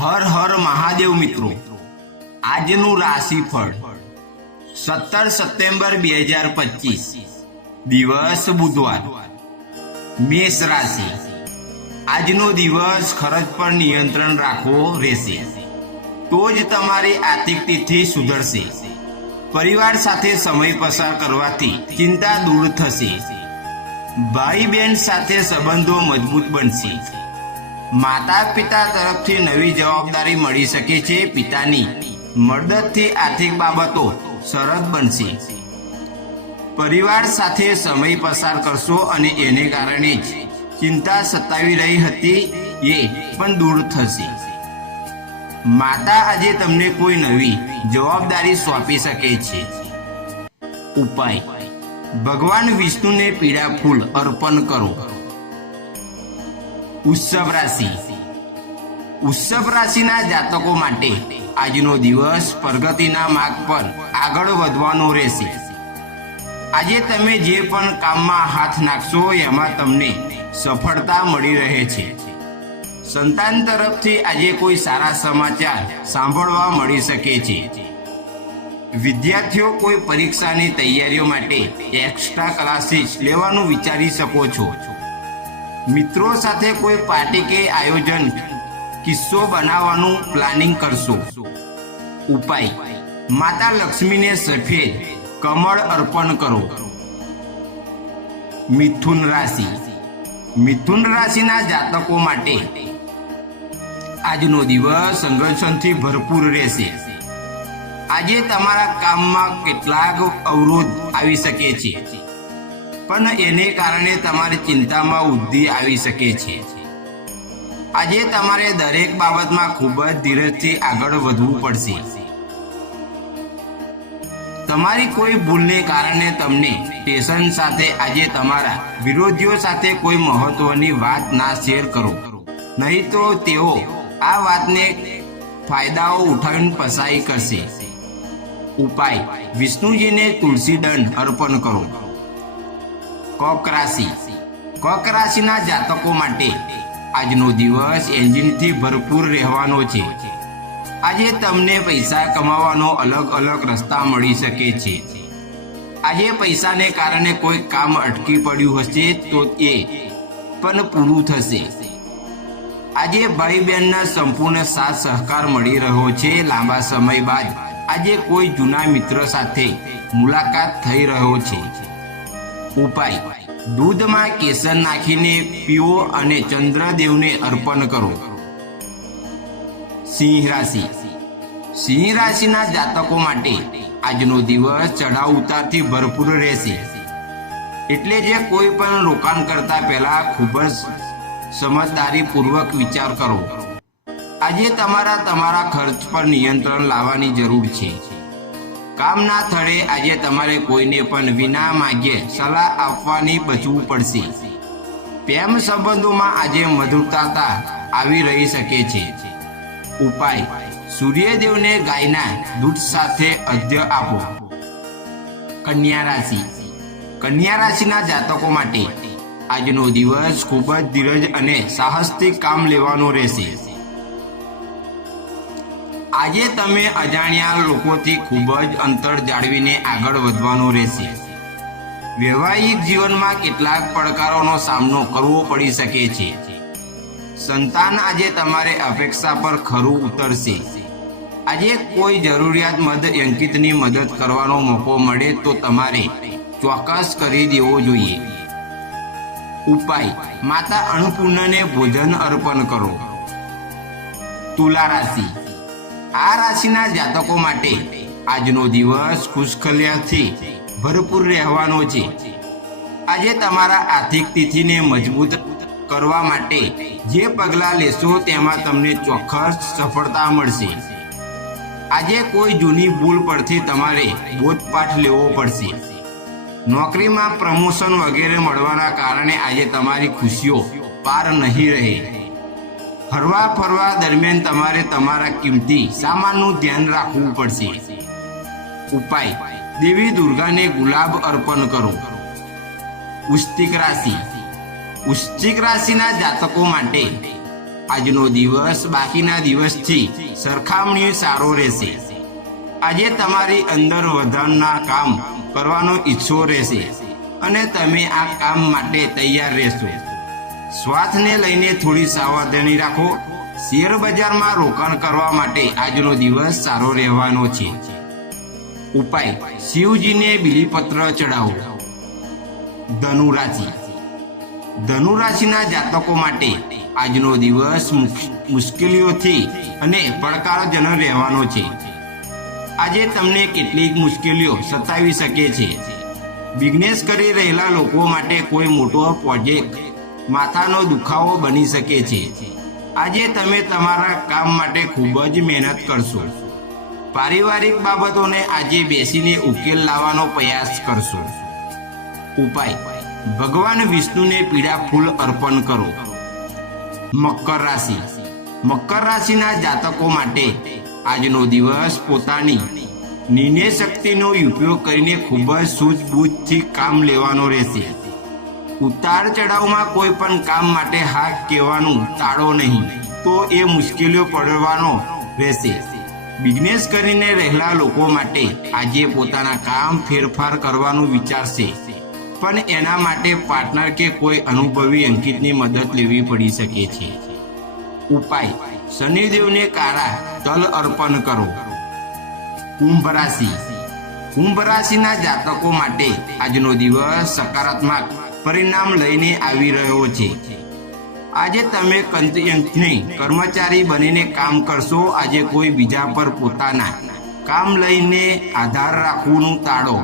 હર હર મહાદેવ મિત્રો. આજનું રાશિફળ સત્તર સપ્ટેમ્બર બે હજાર પચીસ. દિવસ બુધવાર. મેષ રાશિ. આજનો દિવસ ખર્ચ પર નિયંત્રણ રાખવો રહેશે. તો જ તમારી આર્થિક તિથિ સુધરશે. પરિવાર સાથે સમય પસાર કરવાથી ચિંતા દૂર થશે. ભાઈ બહેન સાથે સંબંધો મજબૂત બનશે. માતા પિતા તરફથી નવી જવાબદારી મળી શકે છે પિતાની. મદદથી આર્થિક બાબતો સરળ બનશે. પરિવાર સાથે સમય પસાર કરશો અને એને કારણે જ ચિંતા સતાવી રહી હતી એ પણ દૂર થશે. માતા આજે તમને કોઈ નવી જવાબદારી સોંપી શકે છે. ઉપાય. ભગવાન વિષ્ણુને પીળા ફૂલ અર્પણ કરો. ઉત્સવ રાશિ. ઉત્સવ રાશિના જાતકો માટે આજનો દિવસ પ્રગતિના માર્ગ પર આગળ વધવાનો રહેશે. આજે તમે જે પણ કામમાં હાથ નાખશો એમાં તમને સફળતા મળી રહે છે. સંતાન તરફથી આજે કોઈ સારા સમાચાર સાંભળવા મળી શકે છે. વિદ્યાર્થીઓ કોઈ પરીક્ષાની તૈયારીઓ માટે એક્સ્ટ્રા ક્લાસીસ લેવાનું વિચારી શકો છો. મિત્રો સાથે કોઈ પાર્ટી કે આયોજન, કિસ્સો બનાવવાનું પ્લાનિંગ કરશો. ઉપાય. માતા લક્ષ્મીને સફેદ કમળ અર્પણ કરો. મિથુન રાશિ. મિથુન રાશિના જાતકો માટે આજનો દિવસ સંઘર્ષણથી ભરપૂર રહેશે. આજે તમારા કામમાં કેટલાક અવરોધ આવી શકે છે. પણ એને કારણે તમારી ચિંતામાં વૃદ્ધિ આવી શકે છે. આજે તમારે દરેક બાબતમાં ખૂબ જ ધીરજથી આગળ વધવું પડશે. તમારી કોઈ ભૂલને કારણે તમને ટેશન સાથે આજે તમારા વિરોધીઓ સાથે કોઈ મહત્વની વાત ના શેર કરો. નહીં તો તેઓ આ વાતને ફાયદાઓ ઉઠાવીને પસાઈ કરશે. ઉપાય, વિષ્ણુજીને તુલસી દંડ અર્પણ કરો. કોક રાશિ. કોક રાશિના જાતકો માટે આજનો દિવસ એન્જિનથી ભરપૂર રહેવાનો છે. આજે તમને પૈસા કમાવાનો અલગ અલગ રસ્તા મળી શકે છે. આજે પૈસાને કારણે કોઈ કામ અટકી પડ્યું હશે તો એ પણ પૂરું થશે. આજે ભાઈ બહેનના સંપૂર્ણ સાથ સહકાર મળી રહ્યો છે લાંબા સમય બાદ. આજે કોઈ જૂના મિત્ર સાથે મુલાકાત થઈ રહ્યો છે. ઉપાય. દૂધમાં કેસર નાખીને પીવો અને ચંદ્રદેવને અર્પણ કરો. સિંહ રાશિ. સિંહ રાશિના જાતકો માટે આજનો દિવસ ચઢાવ ઉતારથી ભરપૂર રહેશે. એટલે જે કોઈ પણ રોકાણ કરતા પહેલા ખૂબ જ સમજદારીપૂર્વક વિચાર કરો. આજે તમારા તમારા ખર્ચ પર નિયંત્રણ લાવવાની જરૂર છે. કામના સ્થળે આજે તમારે કોઈને પણ વિના માગ્યે સલાહ આપવાની બચવું પડશે. પ્રેમ સંબંધોમાં આજે મધુરતા આવી રહી શકે છે. ઉપાય, સૂર્યદેવને ગાયના દૂધ સાથે અધ્ય આપો. કન્યા રાશિ, કન્યા રાશિના જાતકો માટે આજનો દિવસ ખૂબ જ ધીરજ અને સાહસથી કામ લેવાનો રહેશે. આજે તમે અજાણ્યા લોકોથી ખૂબ જ અંતર જાળવીને આગળ વધવાનો રહેશે. વૈવાહિક જીવનમાં કેટલાક પડકારોનો સામનો કરવો પડી શકે છે. સંતાન આજે તમારે અપેક્ષા પર ખરું ઉતરશે. આજે કોઈ જરૂરિયાતમંદ અંકિતની મદદ કરવાનો મોકો મળે તો તમારે ચોક્કસ કરી દેવો જોઈએ. ઉપાય, માતા અન્નપૂર્ણને ભોજન અર્પણ કરો. તુલા રાશિ આ રાશિના જાતકો માટે આજનો દિવસ ખુશખલિયાથી ભરપૂર રહેવાનો છે. આજે તમારા આર્થિક તિથિને મજબૂત કરવા માટે જે પગલાં લેશો તેમાં તમને ચોક્કસ સફળતા મળશે. આજે કોઈ જૂની ભૂલ પરથી તમારે બોધપાઠ લેવો પડશે. નોકરીમાં પ્રમોશન વગેરે મળવાના કારણે આજે તમારી ખુશીઓ પાર નહીં રહે. હરવા ફરવા દરમિયાન તમારે તમારા કિંમતી સામાનનું ધ્યાન રાખવું પડશે. ઉપાય, દેવી દુર્ગાને ગુલાબ અર્પણ કરો. વૃશ્ચિક રાશિ. ઉશ્ચિક રાશિના જાતકો માટે આજનો દિવસ બાકીના દિવસથી સરખામણી સારો રહેશે. આજે તમારી અંદર વધારના કામ કરવાનો ઈચ્છો રહેશે અને તમે આ કામ માટે તૈયાર રહેશો. સ્વાસ્થ્યને લઈને થોડી સાવધાની રાખો. શેર બજારમાં રોકાણ કરવા માટે આજનો દિવસ સારો રહેવાનો છે. ઉપાય, શિવજીને બિલીપત્ર ચડાવો ધનુ રાશિ ધનુ રાશિના જાતકો માટે આજનો દિવસ મુશ- મુશ્કેલીઓથી અને પડકારજનક રહેવાનો છે. આજે તમને કેટલીક મુશ્કેલીઓ સતાવી શકે છે. બિઝનેસ કરી રહેલા લોકો માટે કોઈ મોટો પ્રોજેક્ટ માથાનો દુખાવો બની શકે છે. આજે તમે તમારા કામ માટે ખૂબ જ મહેનત કરશો. પારિવારિક બાબતોને આજે બેસીને ઉકેલ લાવવાનો પ્રયાસ કરશો. ઉપાય. ભગવાન વિષ્ણુને પીળા ફૂલ અર્પણ કરો. મકર રાશિ. મકર રાશિના જાતકો માટે આજનો દિવસ પોતાની નિર્ણય શક્તિનો ઉપયોગ કરીને ખૂબ જ સૂઝબૂઝથી કામ લેવાનો રહેશે. ઉતાર ચઢાવમાં કોઈ પણ કામ માટે હા કહેવાનું ટાળો નહીં. તો એ મુશ્કેલીઓ પડવાનો રહેશે. બિઝનેસ કરીને રહેલા લોકો માટે આજે પોતાના કામ ફેરફાર કરવાનું વિચારશે. પણ એના માટે પાર્ટનર કે કોઈ અનુભવી અંકિતની મદદ લેવી પડી શકે છે. ઉપાય. શનિદેવને કાળા તલ અર્પણ કરો. કુંભ રાશિ. કુંભ રાશિના જાતકો માટે આજનો દિવસ સકારાત્મક પરિણામ લઈને આવી રહ્યો છે. આજે તમે કંપની કર્મચારી બનીને કામ કરશો, આજે કોઈ બીજા પર પોતાના કામ લઈને આધાર રાખવાનું ટાળો.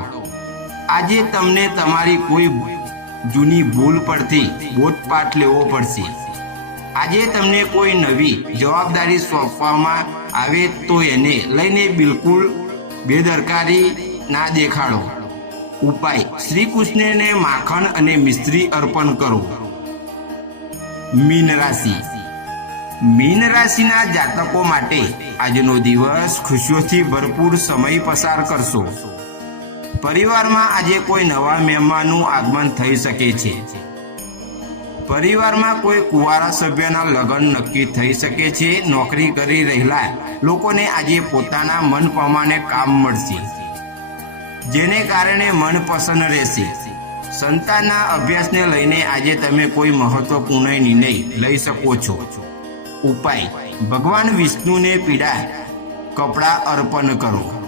આજે તમને તમારી કોઈ જૂની ભૂલ પરથી બોધપાઠ લેવો પડશે. આજે તમને કોઈ નવી જવાબદારી સોંપવામાં આવે તો એને લઈને બિલકુલ બેદરકારી ના દેખાડો. ઉપાય. શ્રી કૃષ્ણને માખણ અને મિસ્ત્રી અર્પણ કરો. મીન રાશિ. મીન રાશિના જાતકો માટે આજનો દિવસ ખુશીઓથી ભરપૂર સમય પસાર કરશો. પરિવારમાં આજે કોઈ નવા મહેમાનનું આગમન થઈ શકે છે. પરિવારમાં કોઈ કુંવારા સભ્યના લગ્ન નક્કી થઈ શકે છે. નોકરી કરી રહેલા લોકોને આજે પોતાના મન પ્રમાણે કામ મળશે. જેને કારણે મન પસંદ રહેશે. સંતાનના અભ્યાસને લઈને આજે તમે કોઈ મહત્વપૂર્ણ નિર્ણય લઈ શકો છો. ઉપાય. ભગવાન વિષ્ણુને પીડા, કપડાં અર્પણ કરો.